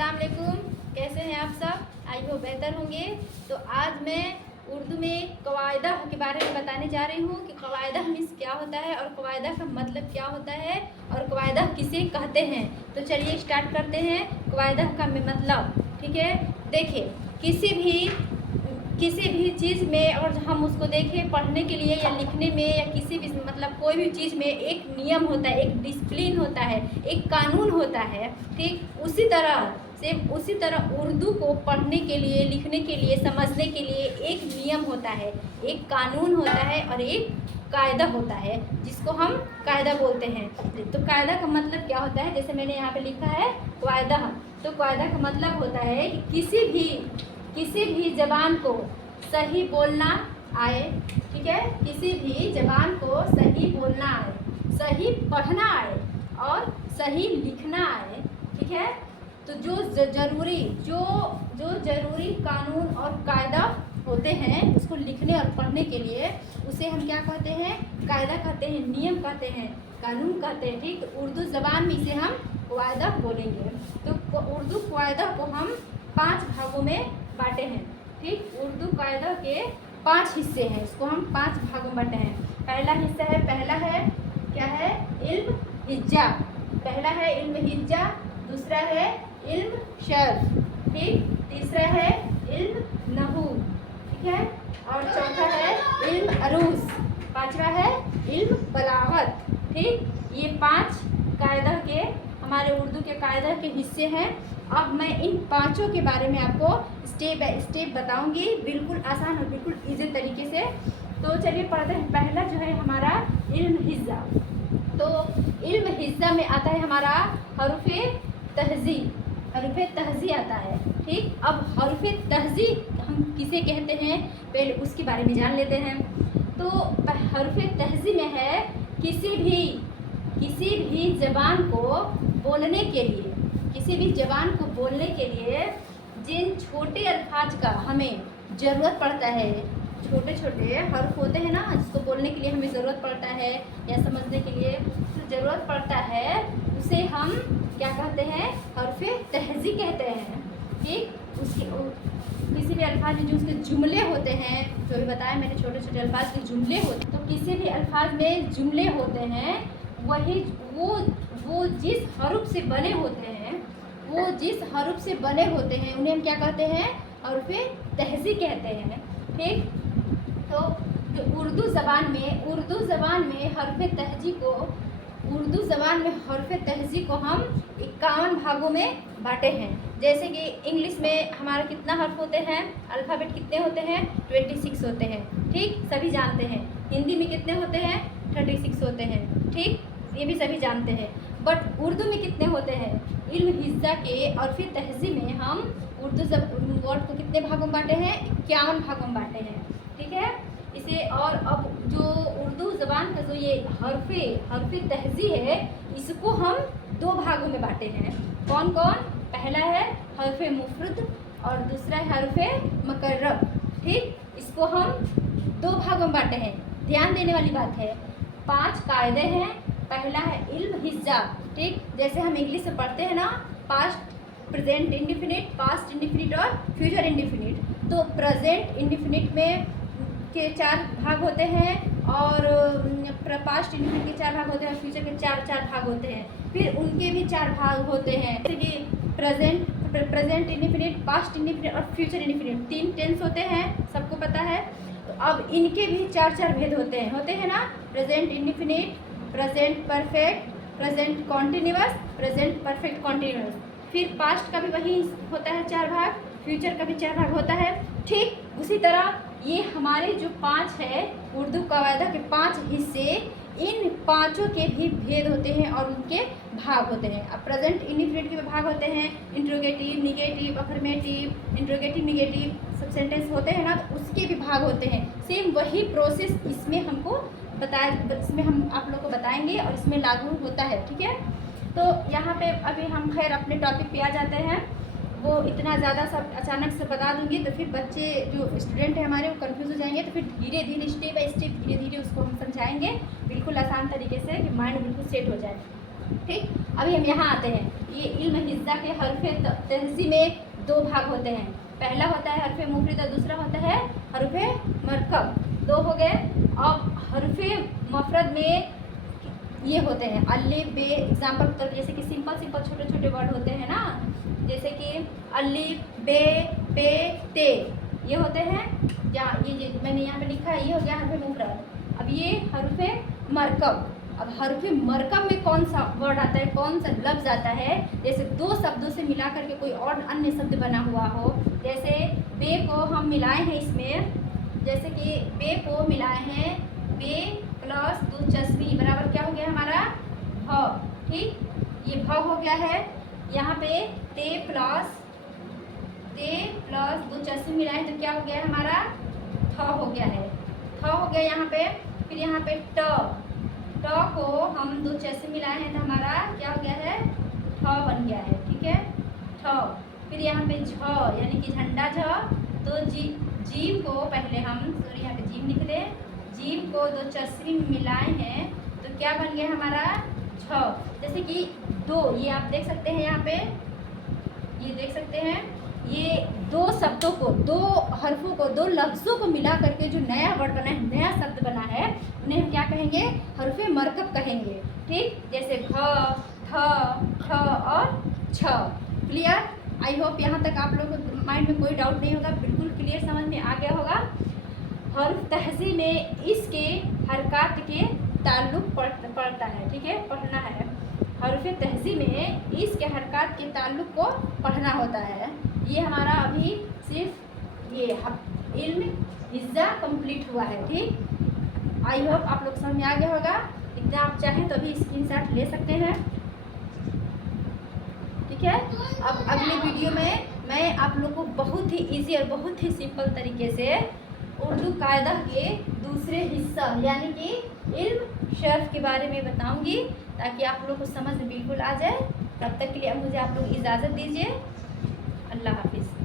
अस्सलाम वालेकुम। कैसे हैं आप सब? आई हो बेहतर होंगे। तो आज मैं उर्दू में कवायदा के बारे में बताने जा रही हूँ कि कवायदा मीन्स क्या होता है और कवायदा का मतलब क्या होता है और कवायदा किसे कहते हैं। तो चलिए स्टार्ट करते हैं कवायदा का मतलब। ठीक है, देखिए किसी भी चीज़ में और हम उसको देखें पढ़ने के लिए या लिखने में या किसी भी मतलब कोई भी चीज़ में एक नियम होता है, एक डिसिप्लिन होता है, एक कानून होता है। ठीक उसी तरह उर्दू को पढ़ने के लिए, लिखने के लिए, समझने के लिए एक नियम होता है, एक कानून होता है और एक कायदा होता है जिसको हम कायदा बोलते हैं। तो कायदा का मतलब क्या होता है, जैसे मैंने यहाँ पे लिखा है कायदा। तो कायदा का मतलब होता है कि किसी भी ज़बान को सही बोलना आए। ठीक है, किसी भी ज़बान को सही बोलना आए, सही पढ़ना आए और सही लिखना आए। ठीक है, तो जो ज़रूरी कानून और कायदा होते हैं उसको लिखने और पढ़ने के लिए उसे हम क्या कहते हैं? कायदा कहते हैं, नियम कहते हैं, कानून कहते हैं। ठीक, तो उर्दू ज़बान में इसे हम कायदा बोलेंगे। तो उर्दू कायदा को हम 5 भागों में बांटे हैं। ठीक, उर्दू कायदा के 5 हिस्से हैं, इसको हम 5 भागों में बांटे हैं। पहला है क्या है? इल्म हिज्जा। पहला है इल्म हिज्जा, दूसरा है इल्म शर्फ, ठीक, तीसरा है इल्म नहू, ठीक है, और चौथा है इल्म अरूज, पांचवा है इल्म बलागत। ठीक, ये 5 कायदा के हमारे उर्दू के कायदा के हिस्से हैं। अब मैं इन 5 के बारे में आपको स्टेप बाय स्टेप बताऊंगी, बिल्कुल आसान और बिल्कुल ईजी तरीके से। तो चलिए पढ़ते हैं। पहला जो है हमारा इल्म हिज्जा। तो इल्म हिज्जा में आता है हमारा हरूफे तहज़ी आता है। ठीक, अब हरूफे तहज़ी हम किसे कहते हैं पहले उसके बारे में जान लेते हैं। तो हरूफे तहज़ी में है किसी भी ज़बान को बोलने के लिए जिन छोटे अल्फाज का हमें ज़रूरत पड़ता है, छोटे हर्फ होते हैं ना जिसको बोलने के लिए हमें ज़रूरत पड़ता है या समझने के लिए ज़रूरत पड़ता है, उसे हम क्या कहते हैं? हर्फ़े तहज़ी कहते हैं। ठीक, किसी भी अल्फाज में जो उसके जुमले होते हैं, जो भी बताया मैंने, छोटे अल्फाज के जुमले होते हैं। तो किसी भी अल्फाज में जुमले होते हैं, वही वो जिस हरूफ से बने होते हैं उन्हें हम क्या कहते हैं? हर्फ़े तहज़ी कहते हैं। ठीक, तो जो उर्दू ज़बान में हर्फ़े तहज़ी को हम 51 भागों में बांटे हैं। जैसे कि इंग्लिश में हमारा कितना हर्फ होते हैं, अल्फ़ाबेट कितने होते हैं? 26 होते हैं। ठीक, सभी जानते हैं। हिंदी में कितने होते हैं? 36 होते हैं। ठीक, ये भी सभी जानते हैं। बट उर्दू में कितने होते हैं? इल्म हिज्जा के हर्फ़े तहज़ी में हम उर्दू वर्ड को कितने भागों में बांटे हैं? 51 भागों में बांटे हैं। ठीक है, इसे और अब जो उर्दू ज़बान का जो ये हर्फ़े तहज़ी है, इसको हम 2 भागों में बांटे हैं। कौन? पहला है हर्फ़े मुफ़रद और दूसरा है हर्फ़े मुक़र्रब। ठीक, इसको हम 2 भागों में बांटे हैं। ध्यान देने वाली बात है, 5 कायदे हैं। पहला है इल्म हिज्जा। ठीक, जैसे हम इंग्लिश में पढ़ते हैं ना, past, present indefinite, past indefinite और फ्यूचर इंडेफिनिट। तो प्रेजेंट इंडेफिनिट में के 4 भाग होते हैं और पास्ट इंडेफिनिट के 4 भाग होते हैं और फ्यूचर के 4 भाग होते हैं। फिर उनके भी 4 भाग होते हैं, जैसे कि प्रेजेंट इंडेफिनिट, पास्ट इंडेफिनिट और फ्यूचर इंडेफिनिट। 3 टेंस होते हैं, सबको पता है। तो अब इनके भी 4 भेद होते हैं ना, present indefinite, present perfect, present continuous, present perfect continuous. फिर पास्ट का भी वही होता है 4 भाग, फ्यूचर का भी 4 भाग होता है। ठीक, उसी तरह ये हमारे जो 5 है उर्दू कायदा के 5 हिस्से, इन 5 के भी भेद होते हैं और उनके भाग होते हैं। अब प्रेजेंट इंडेफिनिट के भी भाग होते हैं, interrogative, negative, affirmative, interrogative, negative सब सेंटेंस होते हैं ना, तो उसके भी भाग होते हैं। सेम वही प्रोसेस इसमें हम आप लोग को बताएंगे और इसमें लागू होता है। ठीक है, तो यहाँ पे अभी हम खैर अपने टॉपिक पे आ जाते हैं। वो इतना ज़्यादा सब अचानक से बता दूंगी तो फिर बच्चे जो स्टूडेंट हैं हमारे वो कंफ्यूज हो जाएंगे। तो फिर धीरे धीरे स्टेप बाय स्टेप धीरे धीरे उसको हम समझाएंगे बिल्कुल आसान तरीके से कि माइंड बिल्कुल सेट हो जाए। ठीक, अभी हम यहाँ आते हैं। ये इल्म हिज्जा के हरफे तहज़ी में दो भाग होते हैं। पहला होता है हरफे मुफरद और दूसरा होता है हरफे मरकब। दो हो गए। अब हरफे मफरद में ये होते हैं अलिफ बे, एग्जाम्पल के तौर पर जैसे कि सिंपल सिंपल छोटे छोटे वर्ड होते हैं ना, जैसे कि अलिफ बे पे ते, ये होते हैं। जहाँ ये मैंने यहाँ पे लिखा है, ये हो गया हरफे मुफरद। अब ये हरफे मरकब। अब हरफे मरकब में कौन सा वर्ड आता है, कौन सा लफ्ज़ आता है, जैसे दो शब्दों से मिला करके कोई और अन्य शब्द बना हुआ हो। जैसे बे को हम मिलाए हैं इसमें, जैसे कि बे को मिलाए हैं बे प्लस दिलचस्पी बराबर क्या हो गया हमारा भ, ठीक, ये भ हो गया है। यहाँ पे ते प्लस दिलचस्पी मिलाए तो क्या हो गया हमारा थ हो गया है, थ हो गया यहाँ पे। फिर यहाँ पे ट को हम दिलचस्पी मिलाए हैं तो हमारा क्या हो गया है ठ बन गया है, ठीक है, ठ। फिर यहाँ पे झ यानी कि झंडा झ, तो जीव को पहले हम सॉरी यहाँ पे जीव लिख दें, जीव को दिलचस्पी मिलाए हैं तो क्या बन गया हमारा छ। जैसे कि दो, ये आप देख सकते हैं यहाँ पे, ये देख सकते हैं, ये दो शब्दों को, दो हरफों को, दो लफ्ज़ों को मिला करके जो नया वर्ड बना है, नया शब्द बना है, उन्हें हम क्या कहेंगे हरफे मरकब कहेंगे, ठीक। जैसे भ, थ और छ। क्लियर? आई होप यहाँ तक आप लोगों को माइंड में कोई डाउट नहीं होगा, बिल्कुल क्लियर समझ में आ गया होगा। हर्फ तहज़ी में इसके हरकत के ताल्लुक पढ़ता है, ठीक है, पढ़ना है। हर्फ तहज़ी में इसके हरकत के ताल्लुक को पढ़ना होता है। ये हमारा अभी सिर्फ ये इल्म हिज्जा कंप्लीट हुआ है, ठीक। आई होप आप लोग समझ में आ गया होगा। इतना आप चाहें तो अभी स्क्रीनशॉट ले सकते हैं, ठीक है। अब अगले वीडियो में मैं आप लोग को बहुत ही इजी और बहुत ही सिंपल तरीके से उर्दू कायदा के दूसरे हिस्सा यानी कि इल्म शर्फ के बारे में बताऊंगी, ताकि आप लोग को समझ में बिल्कुल आ जाए। तब तक के लिए मुझे आप लोग इजाज़त दीजिए। अल्लाह हाफिज़।